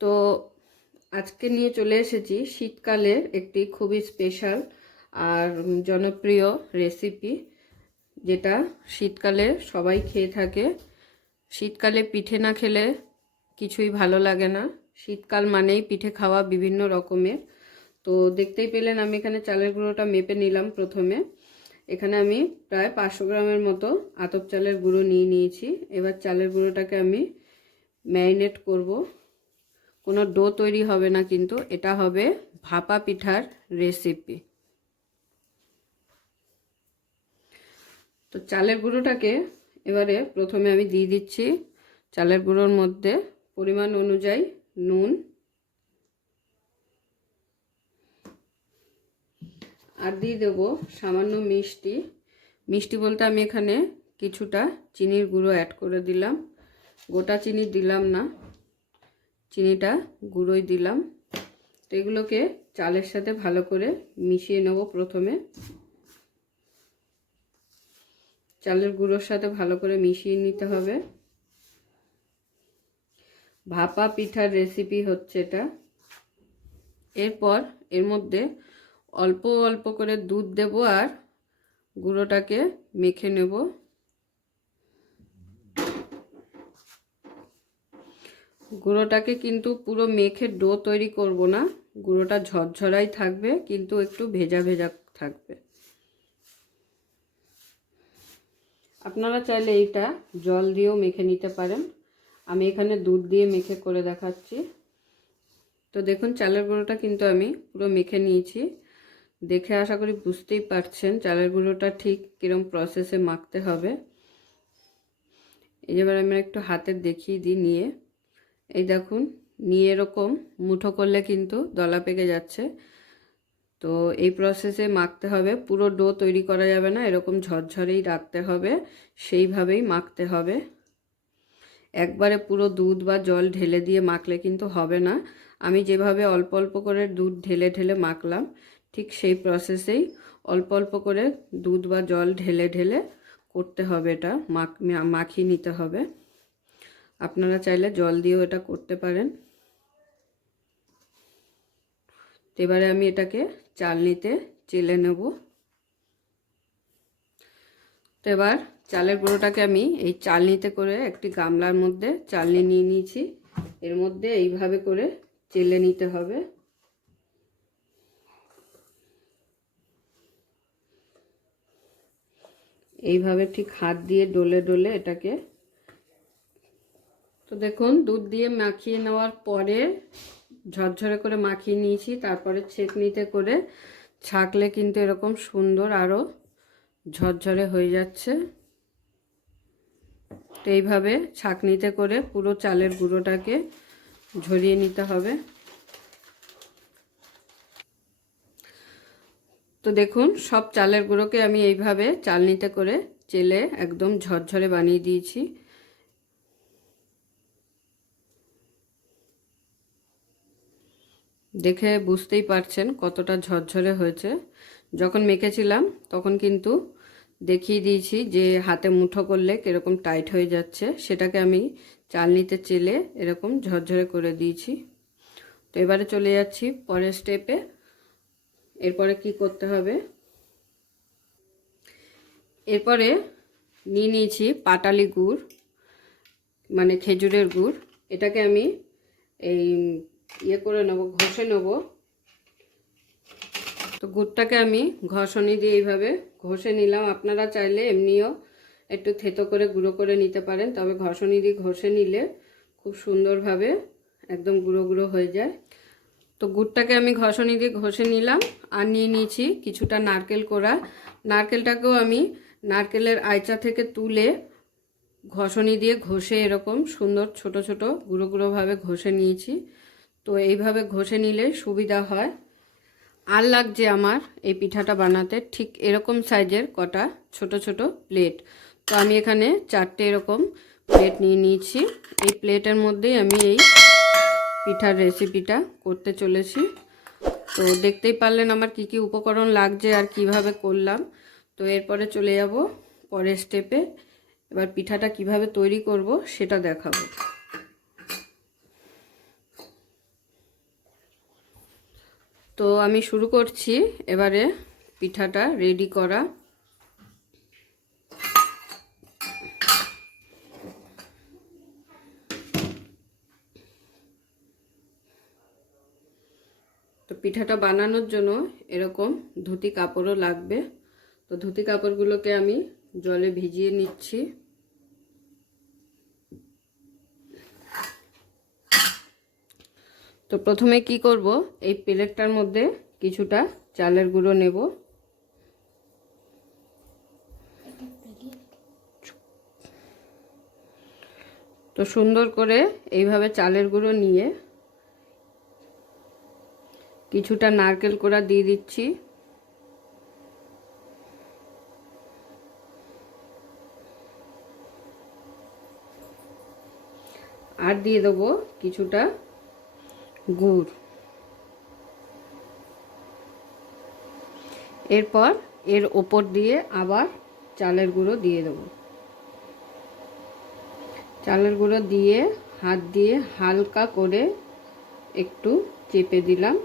তো আজকে নিয়ে চলে এসেছি শীতকালের একটি খুবই স্পেশাল আর জনপ্রিয় রেসিপি, যেটা শীতকালে সবাই খেয়ে থাকে। শীতকালে পিঠে না খেলে কিছুই ভালো লাগে না। শীতকাল মানেই পিঠে খাওয়া বিভিন্ন রকমের। তো দেখতেই পেলেন আমি এখানে চালের গুঁড়োটা মেপে নিলাম। প্রথমে এখানে আমি প্রায় 500 গ্রামের মতো আতপ চালের গুঁড়ো নিয়েছি। এবার চালের গুঁড়োটাকে আমি ম্যারিনেট করব। কোনো ডো তৈরি হবে না, কিন্তু এটা হবে ভাপা পিঠার রেসিপি। তো চালের গুঁড়োটাকে এবারে প্রথমে আমি দিয়ে দিচ্ছি চালের গুঁড়োর মধ্যে পরিমাণ অনুযায়ী নুন, আর দিয়ে দেবো সামান্য মিষ্টি। মিষ্টি বলতে আমি এখানে কিছুটা চিনির গুঁড়ো অ্যাড করে দিলাম। গোটা চিনি দিলাম না, চিনিটা গুঁড়োই দিলাম। তো এগুলোকে চালের সাথে ভালো করে মিশিয়ে নেব। প্রথমে চালের গুঁড়োর সাথে ভালো করে মিশিয়ে নিতে হবে। ভাপা পিঠার রেসিপি হচ্ছে এটা। এরপর এর মধ্যে অল্প অল্প করে দুধ দেব আর গুঁড়োটাকে মেখে নেব। গুঁড়োটাকে কিন্তু পুরো মেখে ডো তৈরি করব না, গুঁড়োটা ঝরঝরাই থাকবে, কিন্তু একটু ভেজা ভেজা থাকবে। আপনারা চাইলে এইটা জল দিয়েও মেখে নিতে পারেন, আমি এখানে দুধ দিয়ে মেখে করে দেখাচ্ছি। তো দেখুন চালের গুঁড়োটা কিন্তু আমি পুরো মেখে নিয়েছি। দেখে আশা করি বুঝতেই পারছেন চালের গুঁড়োটা ঠিক কিরম প্রসেসে মাখতে হবে। এবার আমি একটু হাতের দেখিয়ে দিই নিয়ে। এই দেখুন, নিয়ে এরকম মুঠো করলে কিন্তু দলা পেকে যাচ্ছে। তো এই প্রসেসে মাখতে হবে, পুরো ডো তৈরি করা যাবে না, এরকম ঝরঝরেই রাখতে হবে, সেইভাবেই মাখতে হবে। একবারে পুরো দুধ বা জল ঢেলে দিয়ে মাখলে কিন্তু হবে না। আমি যেভাবে অল্প অল্প করে দুধ ঢেলে ঢেলে মাখলাম, ঠিক সেই প্রসেসেই অল্প অল্প করে দুধ বা জল ঢেলে ঢেলে করতে হবে। এটা মাখিয়ে নিতে হবে। আপনারা চাইলে জল দিয়েও এটা করতে পারেন। এবারে আমি এটাকে চালনিতে চেলে নেব। তো এবার চালের গুঁড়োটাকে আমি এই চালনিতে করে একটি গামলার মধ্যে চালনি নিয়ে নিয়েছি, এর মধ্যে এইভাবে করে চেলে নিতে হবে। এইভাবে ঠিক হাত দিয়ে ডলে ডলে এটাকে। তো দেখুন দুধ দিয়ে মাখিয়ে নেওয়ার পরে ঝরঝরে করে মাখিয়ে নিয়েছি, তারপরে ছেঁকনিতে করে ছাঁকলে কিন্তু এরকম সুন্দর আরও ঝরঝরে হয়ে যাচ্ছে। তো এইভাবে ছাঁকনিতে করে পুরো চালের গুঁড়োটাকে ঝরিয়ে নিতে হবে। তো দেখুন সব চালের গুঁড়োকে আমি এইভাবে চালনিতে করে চেলে একদম ঝরঝরে বানিয়ে দিয়েছি। দেখে বুঝতেই পারছেন কতটা ঝরঝরে হয়েছে। যখন মেখেছিলাম তখন কিন্তু দেখিয়ে দিয়েছি যে হাতে মুঠো করলে কীরকম টাইট হয়ে যাচ্ছে, সেটাকে আমি চালনিতে চেলে এরকম ঝরঝরে করে দিয়েছি। তো এবারে চলে যাচ্ছি পরের স্টেপে। এরপরে কি করতে হবে, এরপরে নিয়ে নিয়েছি পাটালি গুড়, মানে খেজুরের গুড়। এটাকে আমি এই করে নেব, ঘষে নেব। তো গুড়টাকে আমি ঘষণি দিয়ে এইভাবে ঘষে নিলাম। আপনারা চাইলে এমনিও একটু থেতো করে গুঁড়ো করে নিতে পারেন, তবে ঘষণি দিয়ে ঘষে নিলে খুব সুন্দরভাবে একদম গুঁড়ো গুঁড়ো হয়ে যায়। তো গুড়টাকে আমি ঘষণি দিয়ে ঘষে নিলাম। আর নিয়ে নিয়েছি কিছুটা নারকেল কোড়া। নারকেলটাকেও আমি নারকেলের আইচা থেকে তুলে ঘষণি দিয়ে ঘষে এরকম সুন্দর ছোট ছোট গুঁড়ো গুঁড়োভাবে ঘষে নিয়েছি। তো এইভাবে ঘষে নিলে সুবিধা হয়। আর লাগছে আমার এই পিঠাটা বানাতে ঠিক এরকম সাইজের কটা ছোট ছোট প্লেট। তো আমি এখানে 4টে এরকম প্লেট নিয়ে নিয়েছি। এই প্লেটের মধ্যেই আমি এই পিঠার রেসিপিটা করতে চলেছি। তো দেখতেই পারলেন আমার কি কি উপকরণ লাগছে আর কিভাবে করলাম। তো এরপরে চলে যাব পরের স্টেপে। এবার পিঠাটা কিভাবে তৈরি করব সেটা দেখাবো। তো আমি শুরু করছি এবারে পিঠাটা রেডি করা। তো পিঠাটা বানানোর জন্য এরকম ধুতি কাপড়ও লাগবে। তো ধুতি কাপড়গুলোকে আমি জলে ভিজিয়ে নিচ্ছি। তো প্রথমে কি করব, এই প্লেটটার মধ্যে কিছুটা চালের গুঁড়ো নেব। তো সুন্দর করে এইভাবে চালের গুঁড়ো নিয়ে কিছুটা নারকেল কোড়া দিয়ে দিচ্ছি। আর দিয়ে দেবো কিছুটা গুড়। এরপর এর ওপর দিয়ে আবার চালের গুঁড়ো দিয়ে দেবো। চালের গুঁড়ো দিয়ে হাত দিয়ে হালকা করে একটু চেপে দিলাম।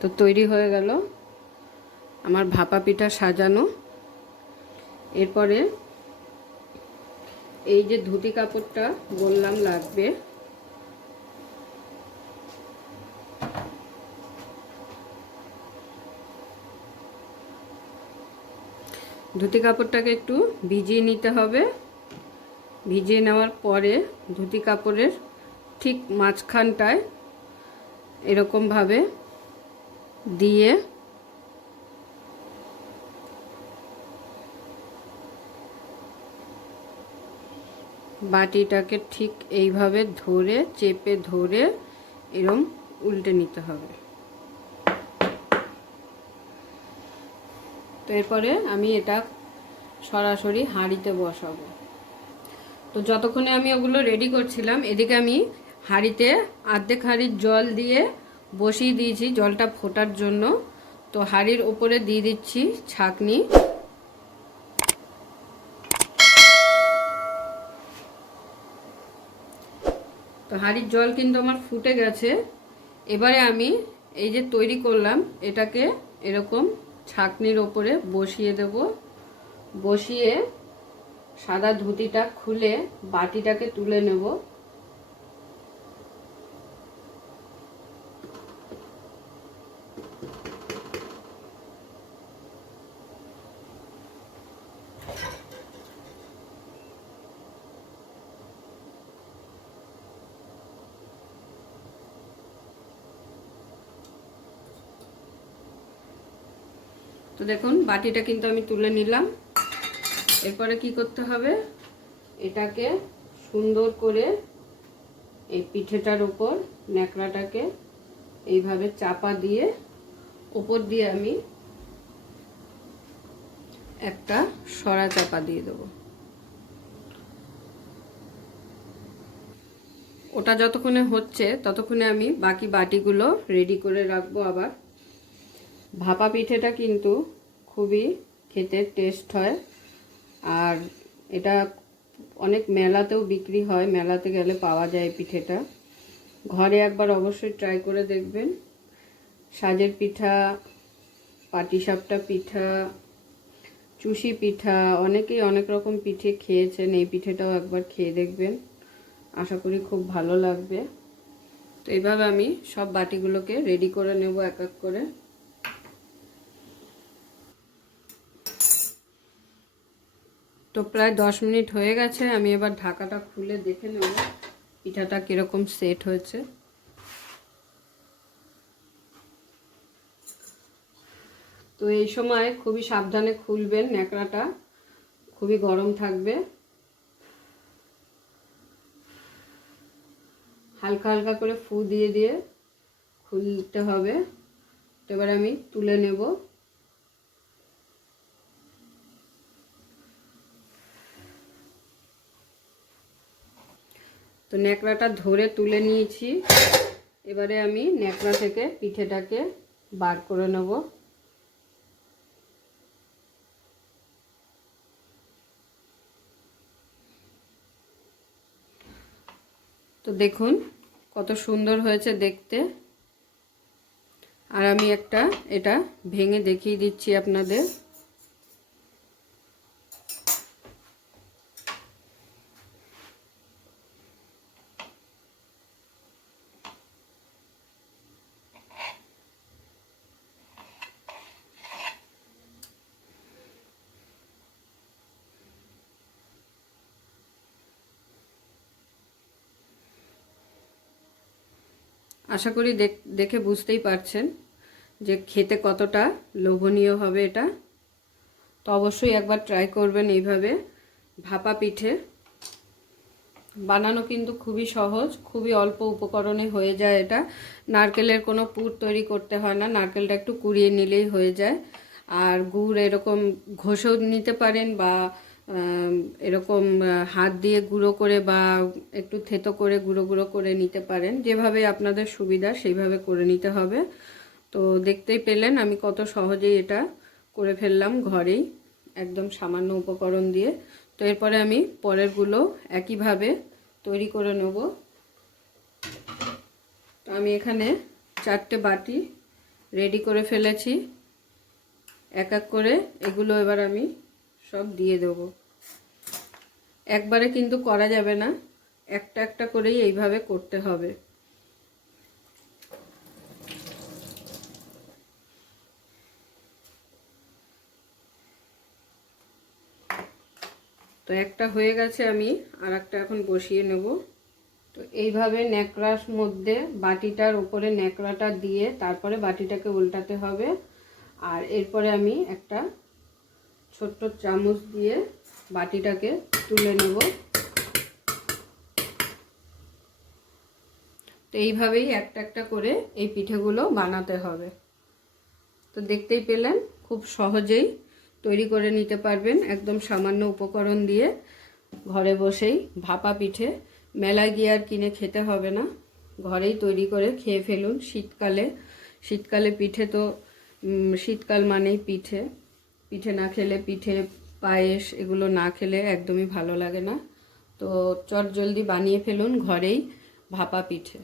তো তৈরি হয়ে গেল আমার ভাপা পিঠা সাজানো। এরপরে এই যে ধুতি কাপড়টা বললাম লাগবে, ধুতি কাপড়টাকে একটু ভিজিয়ে নিতে হবে। ভিজিয়ে নেওয়ার পরে ধুতি কাপড়ের ঠিক মাঝখানটায় এরকমভাবে দিয়ে বাটিটাকে ঠিক এইভাবে ধরে চেপে ধরে এরকম উল্টে নিতে হবে। তো এরপরে আমি এটা সরাসরি হাঁড়িতে বসাবো। তো যতক্ষণে আমি ওগুলো রেডি করছিলাম, এদিকে আমি হাঁড়িতে অর্ধেক হাঁড়ির জল দিয়ে বসিয়ে দিয়েছি জলটা ফোটার জন্য। তো হাঁড়ির উপরে দিয়ে দিচ্ছি ছাঁকনি। তো হাঁড়ির জল কিন্তু আমার ফুটে গেছে। এবারে আমি এই যে তৈরি করলাম এটাকে এরকম ছাঁকনির ওপরে বসিয়ে দেব। বসিয়ে সাদা ধুতিটা খুলে বাটিটাকে তুলে নেব। তো দেখুন বাটিটা কিন্তু আমি তুলে নিলাম। এরপরে কি করতে হবে, এটাকে সুন্দর করে এই পিঠেটার উপর ন্যাকড়াটাকে এইভাবে চাপা দিয়ে উপর দিয়ে আমি একটা সরা চাপা দিয়ে দেবো। ওটা যতক্ষণে হচ্ছে ততক্ষণে আমি বাকি বাটিগুলো রেডি করে রাখবো। আবার ভাপা পিঠেটা কিন্তু খুবই খেতে টেস্ট হয়, আর এটা অনেক মেলাতেও বিক্রি হয়, মেলাতে গেলে পাওয়া যায় পিঠেটা। ঘরে একবার অবশ্যই ট্রাই করে দেখবেন। সাজের পিঠা, পাটিসাপটা পিঠা, চুষি পিঠা, অনেকেই অনেক রকম পিঠে খেয়েছেন। এই পিঠেটাও একবার খেয়ে দেখবেন, আশা করি খুব ভালো লাগবে। তো এইভাবে আমি সব বাটিগুলোকে রেডি করে নেব এক এক করে। তো প্রায় 10 মিনিট হয়ে গেছে। আমি এবার ঢাকাটা খুলে দেখে নেব পিঠাটা কীরকম সেট হয়েছে। তো এই সময় খুবই সাবধানে খুলবেন, ন্যাকড়াটা খুবই গরম থাকবে। হালকা হালকা করে ফু দিয়ে দিয়ে খুলতে হবে। তো এবার আমি তুলে নেব। তো ন্যাকড়াটা ধরে তুলে নিয়েছি। এবারে আমি ন্যাকড়া থেকে পিঠেটাকে বার করে নেব। তো দেখুন কত সুন্দর হয়েছে দেখতে। আর আমি এটা ভেঙে দেখিয়ে দিচ্ছি আপনাদের। আশা করি দেখে বুঝতেই পারছেন যে খেতে কতটা লোভনীয় হবে এটা। তো অবশ্যই একবার ট্রাই করবেন এইভাবে। ভাপা পিঠে বানানো কিন্তু খুবই সহজ, খুবই অল্প উপকরণে হয়ে যায় এটা। নারকেলের কোনো পুর তৈরি করতে হয় না, নারকেলটা একটু কুড়িয়ে নিলেই হয়ে যায়। আর গুড় এরকম ঘষেও নিতে পারেন, বা এরকম হাত দিয়ে গুঁড়ো করে বা একটু থেতো করে গুঁড়ো গুঁড়ো করে নিতে পারেন। যেভাবে আপনাদের সুবিধা সেইভাবে করে নিতে হবে। তো দেখতেই পেলেন আমি কত সহজেই এটা করে ফেললাম ঘরেই, একদম সামান্য উপকরণ দিয়ে। তো এরপরে আমি পরেরগুলো একইভাবে তৈরি করে নেব। তো আমি এখানে 4টে বাটি রেডি করে ফেলেছি। এক এক করে এগুলো এবার আমি সব দিয়ে দেব। একবারে কিন্তু করা যাবে না, একটা একটা করেই এইভাবে করতে হবে। তো একটা হয়ে গেছে, আমি আর একটা এখন বসিয়ে নেব। তো এইভাবে ন্যাকড়ার মধ্যে বাটিটার উপরে ন্যাকড়াটা দিয়ে তারপরে বাটিটাকে উল্টাতে হবে। আর এরপরে আমি একটা ছোট্ট চামচ দিয়ে বাটিটাকে তুলে নেব। তো এইভাবেই একটা একটা করে এই পিঠেগুলো বানাতে হবে। তো দেখতেই পেলেন খুব সহজেই তৈরি করে নিতে পারবেন, একদম সামান্য উপকরণ দিয়ে ঘরে বসেই ভাপা পিঠে। মেলায় গিয়ে আর কিনে খেতে হবে না, ঘরেই তৈরি করে খেয়ে ফেলুন। শীতকালে পিঠে তো শীতকাল মানেই পিঠে। পিঠে না খেলে, পিঠে পায়েস এগুলো না খেলে একদমই ভালো লাগে না। তো চট জলদি বানিয়ে ফেলুন ঘরেই ভাপা পিঠে।